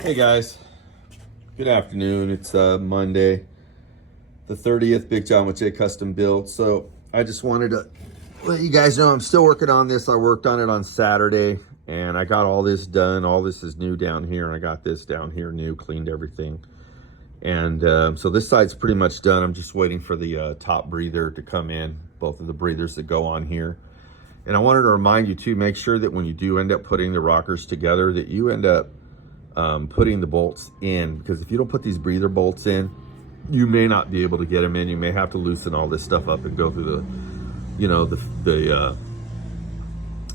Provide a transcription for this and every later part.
Hey guys, good afternoon. It's Monday, the 30th, Big John with J Custom Build. So I just wanted to let you guys know I'm still working on this. I worked on it on Saturday and I got all this done. All this is new down here, and I got this down here new, cleaned everything. And so this side's pretty much done. I'm just waiting for the top breather to come in, both of the breathers that go on here. And I wanted to remind you too, make sure that when you do end up putting the rockers together, that you end up putting the bolts in, because if you don't put these breather bolts in, you may not be able to get them in. You may have to loosen all this stuff up and go through the, you know, the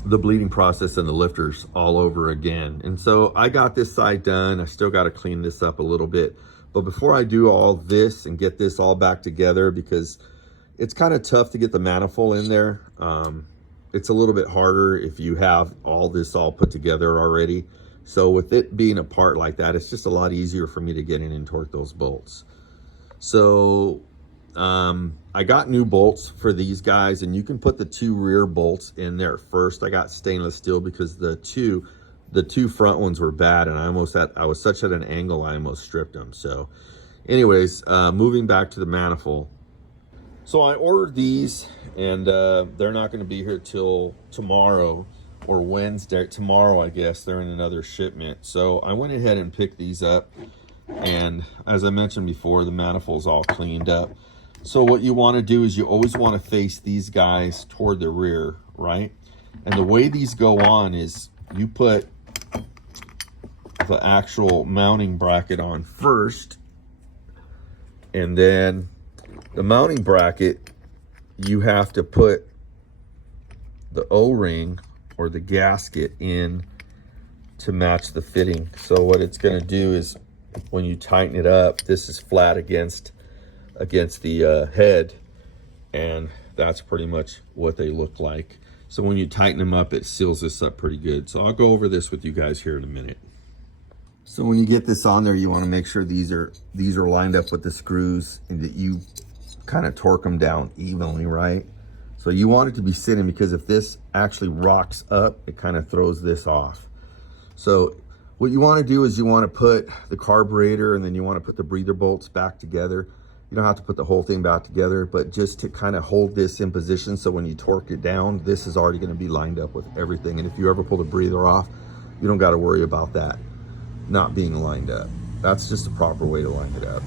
bleeding process and the lifters all over again. And so I got this side done. I still got to clean this up a little bit. But before I do all this and get this all back together, because it's kind of tough to get the manifold in there. It's a little bit harder if you have all this all put together already. So with it being apart like that, it's just a lot easier for me to get in and torque those bolts. So I got new bolts for these guys, and you can put the two rear bolts in there first. I got stainless steel because the two front ones were bad, and I was such at an angle I almost stripped them. So anyways, moving back to the manifold. So I ordered these, and they're not going to be here till tomorrow or Wednesday. Tomorrow, I guess. They're in another shipment. So I went ahead and picked these up, and as I mentioned before, the manifold's all cleaned up. So what you want to do is you always want to face these guys toward the rear, right? And the way these go on is you put the actual mounting bracket on first, and then the mounting bracket, you have to put the O-ring or the gasket in to match the fitting. So what it's going to do is when you tighten it up, this is flat against the head, and that's pretty much what they look like. So when you tighten them up, it seals this up pretty good. So I'll go over this with you guys here in a minute. So when you get this on there, you want to make sure these are lined up with the screws, and that you kind of torque them down evenly, right? So you want it to be sitting, because if this actually rocks up, it kind of throws this off. So what you want to do is you want to put the carburetor, and then you want to put the breather bolts back together. You don't have to put the whole thing back together, but just to kind of hold this in position, so when you torque it down, this is already going to be lined up with everything. And if you ever pull the breather off, you don't got to worry about that not being lined up. That's just the proper way to line it up.